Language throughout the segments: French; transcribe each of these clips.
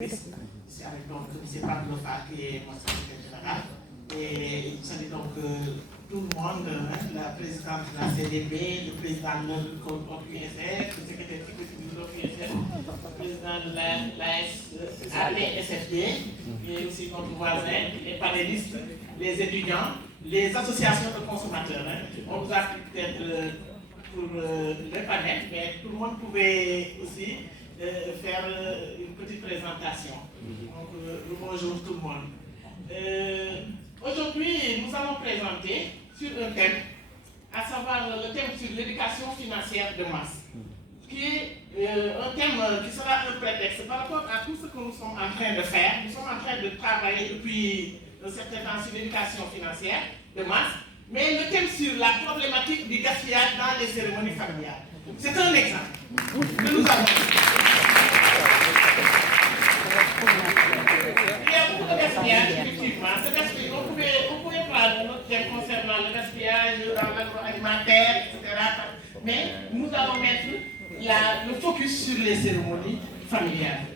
C'est avec donc M. Pablo qui est mon secrétaire général. Et je salue donc tout le monde, la présidente de la CDB, le président de l'OQSF, le secrétaire exécutif de l'OQSF, le président de l'APSFD, et aussi notre voisin, les panélistes, les étudiants, les associations de consommateurs. On vous a peut-être pour le panel, mais tout le monde pouvait aussi faire une petite présentation. Donc, bonjour tout le monde. Aujourd'hui, nous allons présenter sur un thème, à savoir le thème sur l'éducation financière de masse, qui est un thème qui sera un prétexte par rapport à tout ce que nous sommes en train de faire. Nous sommes en train de travailler depuis un certain temps sur l'éducation financière de masse, mais le thème sur la problématique du gaspillage dans les cérémonies familiales. C'est un exemple que nous avons. Il y a beaucoup de gaspillage, effectivement. Ce gaspillage, on pouvait prendre notre thème concernant le gaspillage dans l'agroalimentaire, etc. Mais nous allons mettre le focus sur les cérémonies familiales.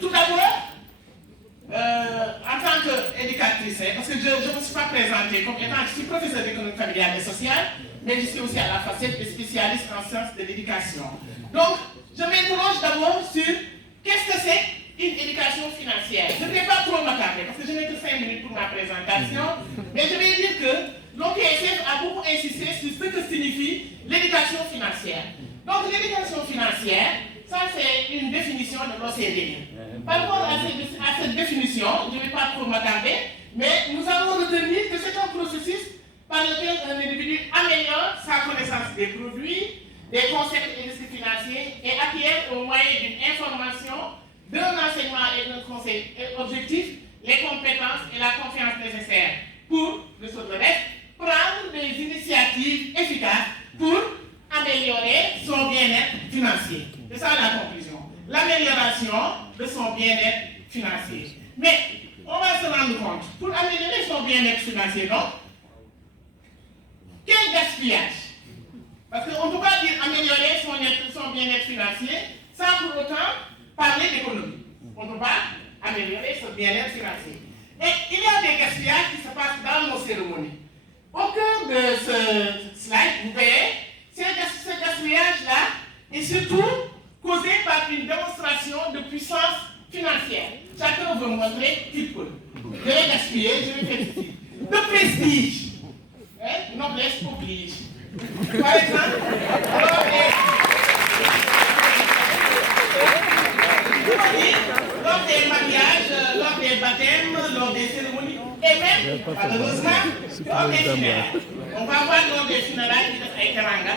Tout d'abord, en tant qu'éducatrice, parce que je ne me suis pas présentée comme étant, je suis professeur d'économie familiale et sociale, mais je suis aussi à la facette de spécialiste en sciences de l'éducation. Donc, je m'interroge d'abord sur qu'est-ce que c'est une éducation financière. Je ne vais pas trop m'attarder parce que je n'ai que 5 minutes pour ma présentation, mais je vais dire que l'OQSF a beaucoup insisté sur ce que signifie l'éducation financière. Donc, l'éducation financière, ça c'est une définition de l'OCDE. Par rapport à cette définition, je ne vais pas trop m'attarder, mais nous allons retenir que c'est un processus par lequel un individu améliore sa connaissance des produits, des concepts et risques financiers et acquiert au moyen d'une information, d'un enseignement et d'un conseil objectif les compétences et la confiance nécessaires pour, de ce reste, prendre des initiatives efficaces pour améliorer son bien-être financier. C'est ça la conclusion. L'amélioration de son bien-être financier. Mais on va se rendre compte, pour améliorer son bien-être financier, donc, quel gaspillage? Parce qu'on ne peut pas dire améliorer son bien-être financier sans pour autant parler d'économie. On ne peut pas améliorer son bien-être financier. Et il y a des gaspillages qui se passent dans nos cérémonies. Au cœur de ce slide, vous voyez, ce gaspillage-là est surtout causé par une démonstration de puissance financière. Chacun veut montrer qu'il peut. Je vais gaspiller, je vais faire ceci. De prestige. Noblesse oblige. Par exemple, lors des mariages, lors des baptêmes, lors des cérémonies, et même, malheureusement, lors des funérailles. On va voir lors des funérailles qui sont teranga,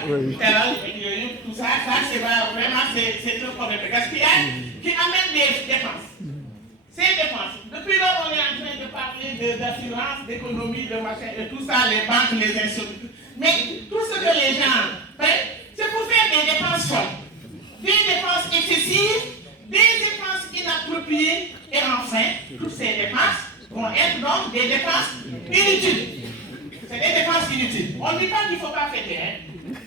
tout ça, c'est vraiment c'est un problème de gaspillage qui amène des dépenses. Ces dépenses, depuis là, on est en train de parler d'assurance, d'économie, de machin, et tout ça, les banques, les instituts. Mais tout ce que les gens paient, c'est pour faire des dépenses folles, des dépenses excessives, des dépenses inappropriées, et enfin, toutes ces dépenses vont être donc des dépenses inutiles. C'est des dépenses inutiles. On ne dit pas qu'il ne faut pas fêter.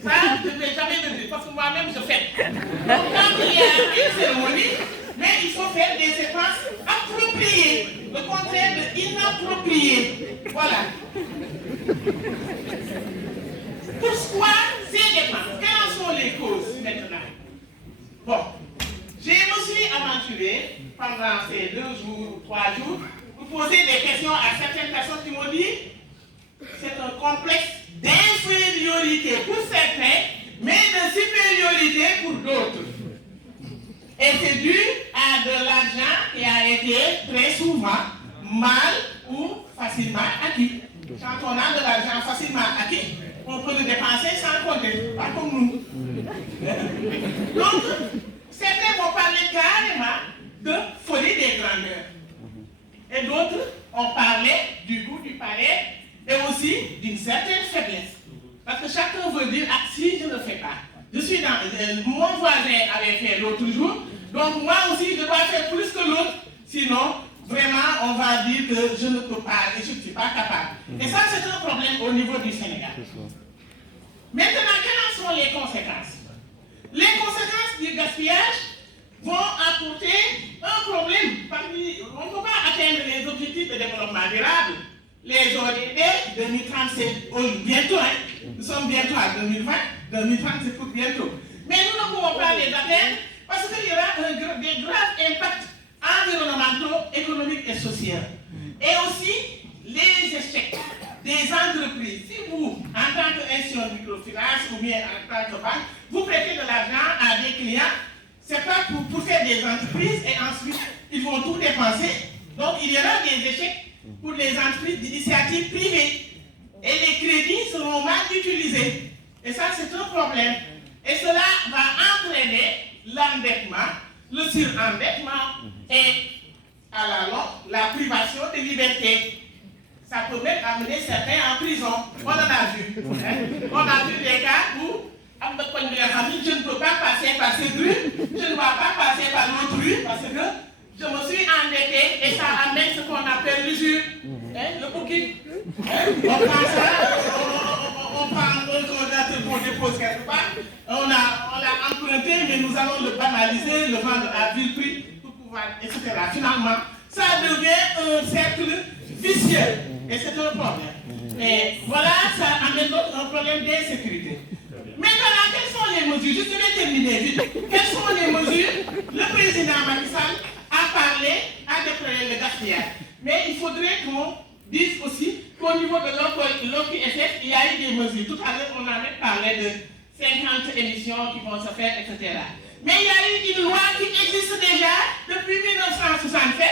Ça, je ne vais jamais le dire, parce que moi-même, je fête. Donc, quand il y a une cérémonie, mais il faut faire des dépenses appropriées, le contraire de inapproprié. Voilà. Pourquoi ces dépenses? Quelles en sont les causes maintenant? Bon, je me suis aventuré pendant ces 2 jours, 3 jours, pour poser des questions à certaines personnes qui m'ont dit c'est un complexe d'infériorité pour certains, mais de supériorité pour d'autres. Et c'est dû à de l'argent qui a été très souvent mal ou facilement acquis. Quand on a de l'argent facilement acquis, on peut le dépenser sans compter, pas comme nous. Donc, certains vont parler carrément de folie des grandeurs. Et d'autres ont parlé du goût du palais et aussi d'une certaine faiblesse. Parce que chacun veut dire, ah si je ne le fais pas. Je suis dans. Mon voisin avait fait l'autre jour, donc moi aussi je dois faire plus que l'autre, sinon vraiment on va dire que je ne peux pas et je ne suis pas capable. Et ça c'est un problème au niveau du Sénégal. Maintenant, quelles en sont les conséquences? Les conséquences du gaspillage vont apporter un problème. On ne peut pas atteindre les objectifs de développement durable. Les ODD 2030, c'est bientôt, hein. Nous sommes bientôt à 2020, 2030 c'est pour bientôt. Mais nous ne pouvons pas les atteindre parce qu'il y aura des graves impacts environnementaux, économiques et sociaux. Et aussi les échecs des entreprises. Si vous, en tant qu'institution de microfinance ou bien en tant que banque, vous prêtez de l'argent à des clients, ce n'est pas pour faire des entreprises et ensuite ils vont tout dépenser. Donc il y aura des échecs pour les entreprises d'initiative privée. Et les crédits seront mal utilisés. Et ça, c'est un problème. Et cela va entraîner l'endettement, le surendettement et à la longue, la privation de liberté. Ça peut même amener certains en prison. On en a vu. Hein? On a vu des cas où je ne peux pas passer par cette rue, je ne vais pas passer par l'autre rue parce que je me suis endetté et ça amène ce qu'on appelle l'usure. Hein? Le booking. Hein? On prend ça, on prend un coordinateur qu'on dépose quelque part, on l'a emprunté, mais nous allons le banaliser, le vendre à vil prix, pour pouvoir, etc. Finalement, ça devient un cercle vicieux. Et c'est un problème. Et voilà, ça amène donc un problème d'insécurité. Maintenant, quelles sont les mesures? Je vais terminer vite. Quelles sont les mesures? Le président Macky Sall a parlé, a déployé le gaspillage. Mais il faudrait qu'on dise aussi qu'au niveau de l'OQSF, il y a eu des mesures. Tout à l'heure, on avait parlé de 50 émissions qui vont se faire, etc. Mais il y a eu une loi qui existe déjà depuis 1967.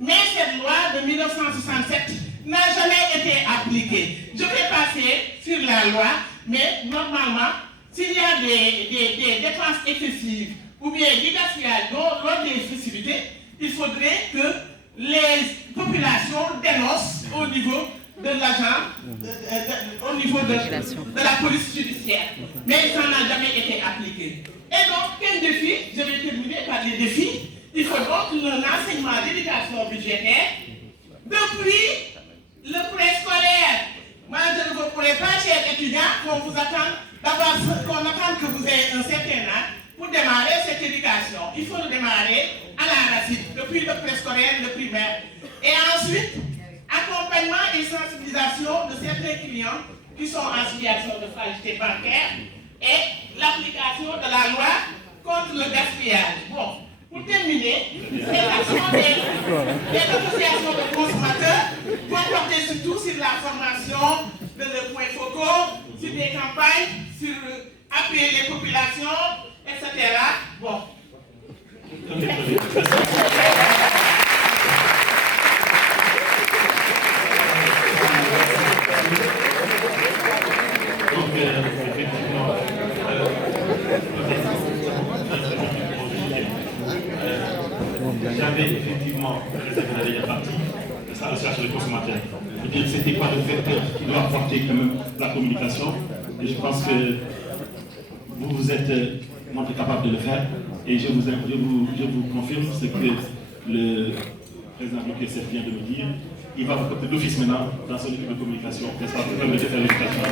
Mais cette loi de 1967 n'a jamais été appliquée. Je vais passer sur la loi, mais normalement, s'il y a des dépenses excessives ou bien du gaspillage lors des festivités, il faudrait que les populations dénoncent au niveau de l'agent, au niveau de la police judiciaire. Mais ça n'a jamais été appliqué. Et donc, quel défi? Je vais terminer par les défis. Il faut donc un enseignement d'éducation budgétaire depuis le préscolaire. Moi, je ne vous pourrais pas, chers étudiants, qu'on vous attende, d'abord qu'on attende que vous ayez un certain âge pour démarrer cette éducation. Il faut le démarrer à la racine, depuis le préscolaire, le primaire. Et ensuite, accompagnement et sensibilisation de certains clients qui sont en situation de fragilité bancaire et l'application de la loi contre le gaspillage. Bon. Pour terminer, l'action des associations de consommateurs vont porter surtout sur la formation de leurs points focaux, sur des campagnes, sur appuyer les populations, etc. Bon. J'avais effectivement réservé la dernière partie de sa recherche des consommateurs. Et bien, c'était pas le facteur qui doit apporter quand même la communication. Et je pense que vous vous êtes montré capable de le faire. Et je vous confirme ce que le président du QSF vient de me dire. Il va vous porter d'office maintenant dans son équipe de communication. N'est-ce pas, pour permettre de faire l'éducation.